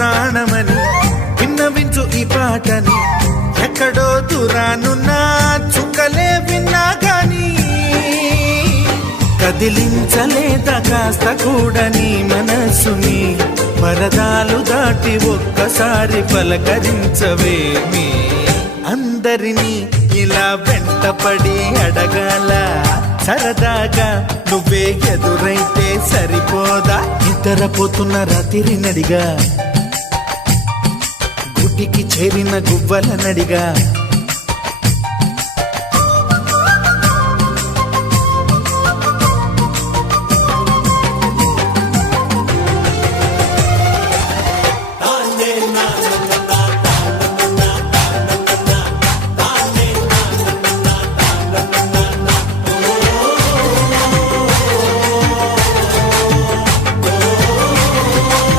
ప్రాణమని విన్నవించు ఈ పాటని ఎక్కడో దూరానున్నా చుక్కలే విన్నా గాని కదిలించలేదా కాస్త కూడా నీ మనసుని పరదాలు దాటి ఒక్కసారి పలకరించవేమి అందరినీ ఇలా వెంటపడి అడగాల సరదాగా నువ్వే ఎదురైతే సరిపోదా నిద్రపోతున్న రాత్రి నడిగా గుటికి చేరిన గువ్వల నడిగా